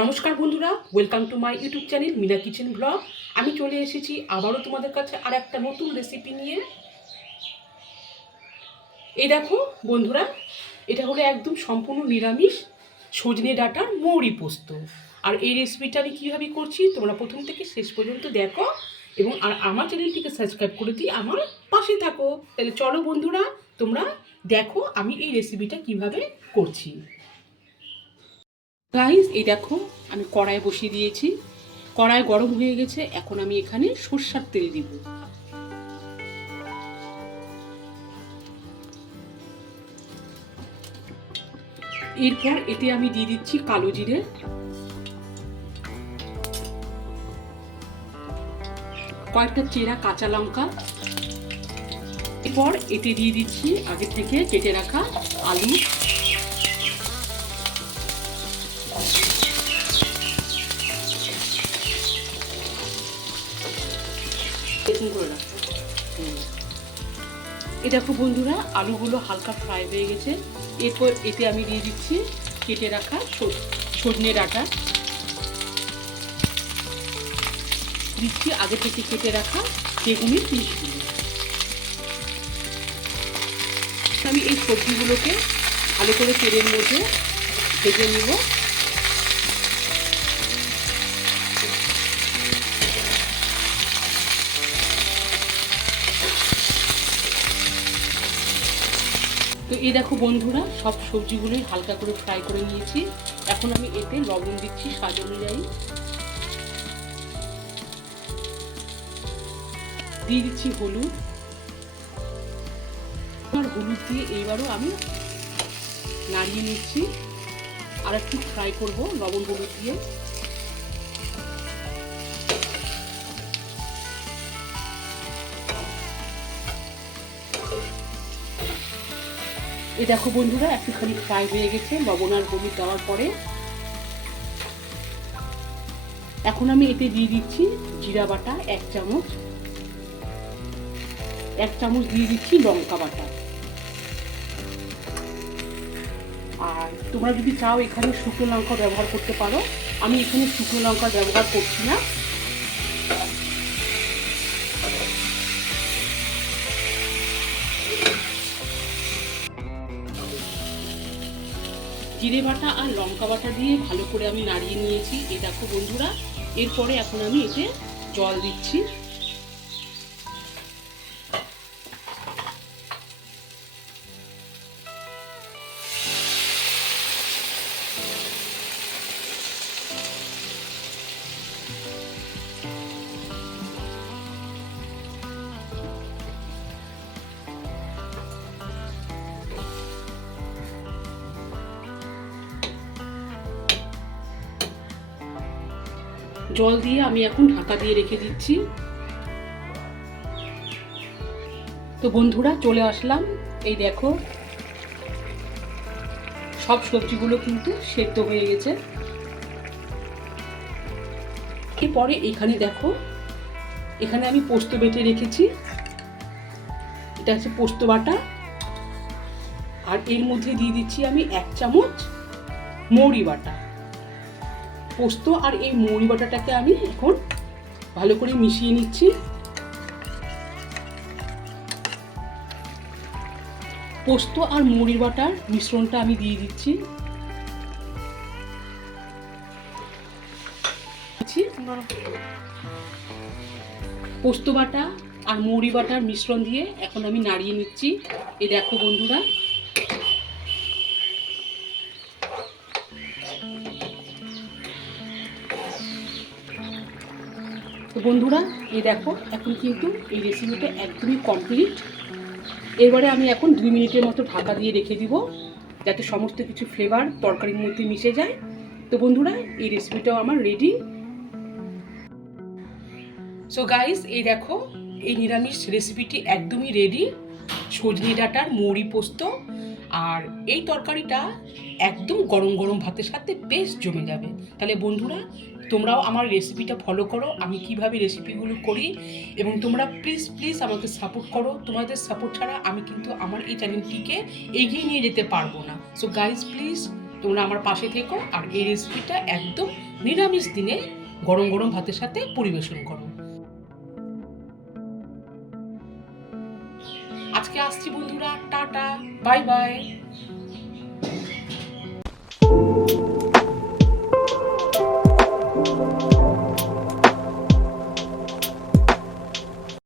নমস্কার বন্ধুরা, welcome to my YouTube channel Meena kitchen vlog. আমি চলে এসেছি আবারও তোমাদের কাছে আর একটা নতুন রেসিপি নিয়ে। এই দেখো বন্ধুরা, এটা হলো একদম সম্পূর্ণ নিরামিষ সজনে ডাঁটার মৌরি পোস্ত। আর এই রেসিপিটা আমি কীভাবে করছি তোমরা প্রথম থেকে শেষ পর্যন্ত দেখো এবং আর আমার চ্যানেলটিকে সাবস্ক্রাইব করে দিই, আমার পাশে থাকো। তাহলে চলো বন্ধুরা, তোমরা দেখো আমি এই রেসিপিটা কিভাবে করছি। গাইস, এই দেখো আমি কড়াই বসিয়ে দিয়েছি। কড়াই গরম হয়ে গেছে, এখন আমি এখানে সরষের তেল দিব। এরপর এতে আমি দিয়ে দিচ্ছি কালো জিরে, কয়েকটা চেরা কাঁচা লঙ্কা। এরপর এতে দিয়ে দিচ্ছি আগে থেকে কেটে রাখা আলু। এই দেখো বন্ধুরা, আলুগুলো হালকা ফ্রাই হয়ে গেছে। এরপর এতে আমি দিয়ে দিচ্ছি কেটে রাখা সজনে ডাঁটা, দিচ্ছি আগে থেকে কেটে রাখা বেগুনের পিসগুলো। আমি এই সবজিগুলোকে ভালো করে তেলের মধ্যে ভেজে নেব। তো এই দেখো বন্ধুরা, সব সবজিগুলোই হালকা করে ফ্রাই করে নিয়েছি। এখন আমি এতে লবণ দিচ্ছি স্বাদ অনুযায়ী, দিয়ে দিচ্ছি হলুদ। আর হলুদ দিয়ে এইবারও আমি নাড়িয়ে নিচ্ছি, আর একটু ফ্রাই করব লবণ হলুদ দিয়ে। এই দেখো বন্ধুরা, একটুখানি ফ্রাই হয়ে গেছে লবণ আর হলুদ দেওয়ার পরে। এখন আমি এতে দিয়ে দিচ্ছি জিরা বাটা 1 চামচ, 1 চামচ দিয়ে দিচ্ছি লঙ্কা বাটা। আর তোমরা যদি চাও এখানে শুকনো লঙ্কা ব্যবহার করতে পারো, আমি এখানে শুকনো লঙ্কা ব্যবহার করছি না। জিরে বাটা আর লঙ্কা বাটা দিয়ে ভালো করে আমি নাড়িয়ে নিয়েছি। এই দেখো বন্ধুরা, এরপরে এখন আমি এতে জল দিচ্ছি। জল দিয়ে আমি এখন ঢাকা দিয়ে রেখে দিচ্ছি। তো বন্ধুরা, চলে আসলাম। এই দেখো সব সবজিগুলো কিন্তু সেদ্ধ হয়ে গেছে। এরপরে এখানে দেখো, এখানে আমি পোস্ত বেটে রেখেছি। এটা হচ্ছে পোস্ত বাটা। আর এর মধ্যে দিয়ে দিচ্ছি আমি 1 চামচ মৌরি বাটা। পোস্ত আর এই মৌরি বাটাটাকে আমি এখন ভালো করে মিশিয়ে নিচ্ছি। পোস্ত আর মৌরি বাটার মিশ্রণটা আমি দিয়ে দিচ্ছি। পোস্ত বাটা আর মৌরি বাটার মিশ্রণ দিয়ে এখন আমি নাড়িয়ে নিচ্ছি। এই দেখো বন্ধুরা, তো বন্ধুরা এই দেখো এখন কিন্তু এই রেসিপিটা একদমই কমপ্লিট। এবারে আমি এখন 2 মিনিটের মতো ঢাকা দিয়ে রেখে দিব, যাতে সমস্ত কিছু ফ্লেভার তরকারির মধ্যে মিশে যায়। তো বন্ধুরা, এই রেসিপিটাও আমার রেডি। সো গাইস, এই দেখো এই নিরামিষ রেসিপিটি একদমই রেডি, সজনে ডাঁটার মৌরি পোস্ত। আর এই তরকারিটা একদম গরম গরম ভাতের সাথে বেশ জমে যাবে। তাহলে বন্ধুরা, তোমরাও আমার রেসিপিটা ফলো করো, আমি কিভাবে রেসিপিগুলো করি, এবং তোমরা প্লিজ প্লিজ আমাকে সাপোর্ট করো। তোমাদের সাপোর্ট ছাড়া আমি কিন্তু আমার এই চ্যানেলটিকে এগিয়ে নিয়ে যেতে পারবো না। সো গাইস, প্লিজ তোমরা আমার পাশে থেকো আর এই রেসিপিটা একদম নিরামিষ দিনে গরম গরম ভাতের সাথে পরিবেশন করো। আজকে আসছি বন্ধুরা, টাটা, বাই বাই।